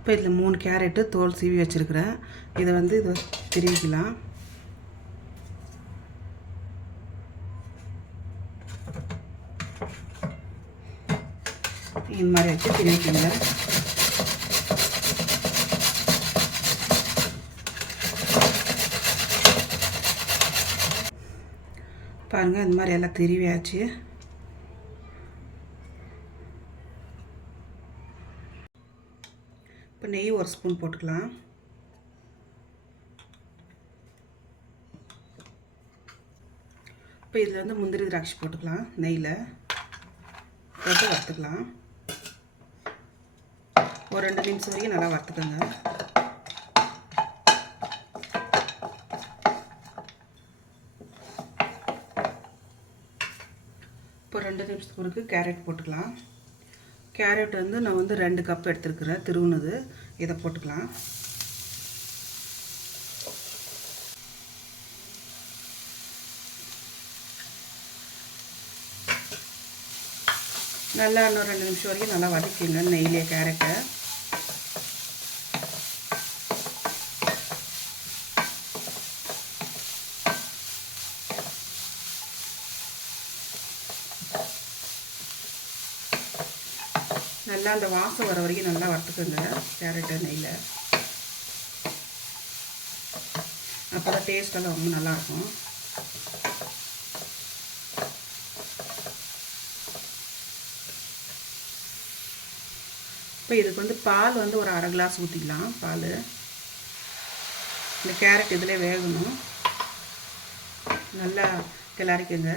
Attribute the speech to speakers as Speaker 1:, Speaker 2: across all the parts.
Speaker 1: இப்போ இதில் மூணு கேரட்டு தோல் சீவி வச்சுருக்கிறேன். இதை வந்து இதை திருவிக்கலாம். இந்த மாதிரி வச்சு திருவிக்கங்க. பாருங்கள் இந்த மாதிரி எல்லாம் திருவியாச்சு. இப்போ நெய் ஒரு ஸ்பூன் போட்டுக்கலாம். இப்போ இதில் வந்து முந்திரி திராட்சை போட்டுக்கலாம் நெய்யில். போட்டு வறுத்துக்கலாம். ஒரு ரெண்டு நிமிஷம் வரைக்கும் நல்லா வறுத்துக்கோங்க. இப்போ ரெண்டு நிமிஷத்துக்கு பிறகு கேரட் போட்டுக்கலாம். கேரட் வந்து நான் வந்து ரெண்டு கப் எடுத்துருக்குறேன். திருவுனது. இதை போட்டுக்கலாம். நல்லா இன்னும் ரெண்டு நிமிஷம் வரைக்கும் நல்லா வதக்கிங்க நெய்லியே கேரட்டை. நல்லா அந்த வாசம் வர வரைக்கும் நல்லா வறுத்துக்கோங்க. கேரட்டு நெய்யில். அப்போ தான் டேஸ்டெல்லாம் ரொம்ப நல்லாயிருக்கும். இப்போ இதுக்கு வந்து பால் வந்து ஒரு அரை கிளாஸ் ஊற்றிக்கலாம் பால். இந்த கேரட் இதில் வேகணும். நல்லா கிளறிக்குங்க.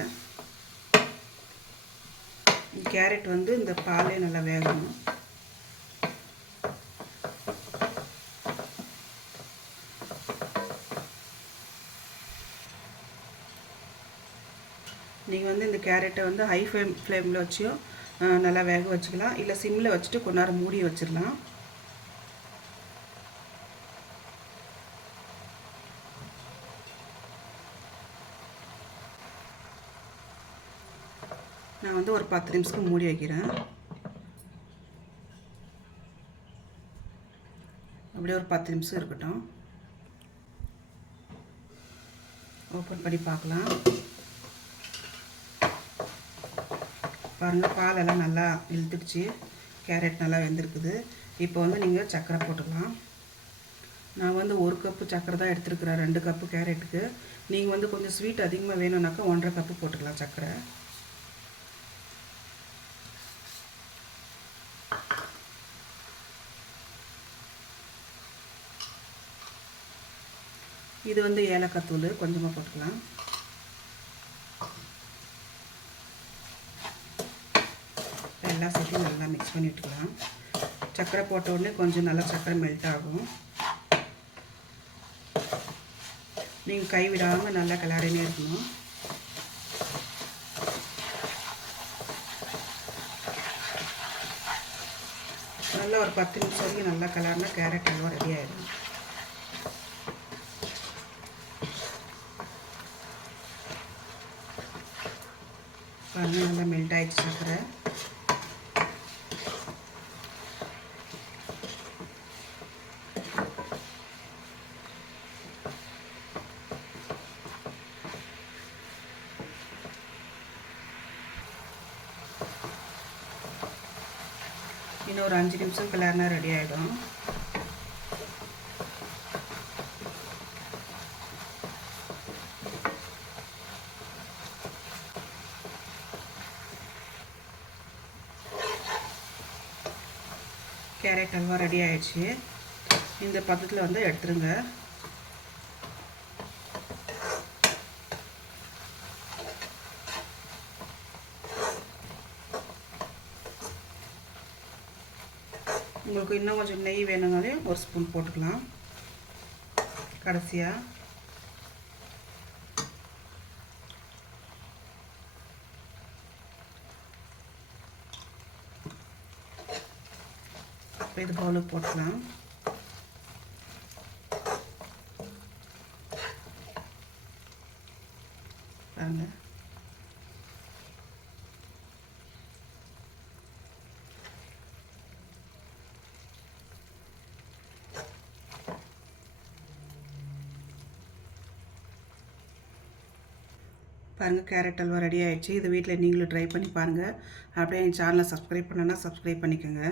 Speaker 1: கேரட் வந்து இந்த பாலே நல்லா வேகணும். நீங்கள் வந்து இந்த கேரட்டை வந்து ஹை ஃப்ளேம் ஃப்ளேமில் வச்சியும் நல்லா வேக வச்சுக்கலாம். இல்லை சிம்மில் வச்சுட்டு கொஞ்ச நேரம் மூடி வச்சிடலாம் நான் வந்து ஒரு பத்து நிமிஷத்துக்கு மூடி வைக்கிறேன். அப்படியே ஒரு பத்து நிமிஷம் இருக்கட்டும். ஓப்பன் பண்ணி பார்க்கலாம். பாருங்கள் பாலெல்லாம் நல்லா இழுத்துடுச்சு. கேரட் நல்லா வெந்திருக்குது. இப்போ வந்து நீங்கள் சர்க்கரை போட்டுக்கலாம். நான் வந்து ஒரு கப்பு சர்க்கரை தான் எடுத்துருக்குறேன் ரெண்டு கப்பு கேரட்டுக்கு. நீங்கள் வந்து கொஞ்சம் ஸ்வீட் அதிகமாக வேணும்னாக்கா ஒன்றரை கப்பு போட்டுக்கலாம் சர்க்கரை இது வந்து ஏலக்காய் தூள் கொஞ்சமாக போட்டுக்கலாம். எல்லாம் சேர்த்து நல்லா மிக்ஸ் பண்ணி விட்டுக்கலாம். சர்க்கரை போட்ட உடனே கொஞ்சம் நல்லா சர்க்கரை மெல்ட் ஆகும். நீங்கள் கை விடாமல் நல்லா கிளறினே இருக்கணும். நல்லா ஒரு பத்து நிமிஷம் வரைக்கும் நல்லா கிளறினா கேரட் அல்வா ரெடி ஆகிடும் பாருங்க நல்லா மெல்ட் ஆகிடுச்சு சர்க்கரை இன்னும் ஒரு அஞ்சு நிமிஷம் கிளறினா ரெடி ஆகிடும் கேரட் அல்வா ரெடி ஆயிடுச்சு. இந்த பதத்தில் வந்து எடுத்துருங்க. உங்களுக்கு இன்னும் கொஞ்சம் நெய் வேணுங்களையும் ஒரு ஸ்பூன் போட்டுக்கலாம். கடைசியாக இப்போ இது பவுலுக்கு போட்டுக்கலாம். பாருங்க. பாருங்கள் கேரட் அல்வா ரெடி ஆகிடுச்சு இது வீட்டில் நீங்களும் ட்ரை பண்ணி பாருங்கள் அப்படியே என் சேனலை சப்ஸ்கிரைப் பண்ணனா சப்ஸ்கிரைப் பண்ணிக்கோங்க.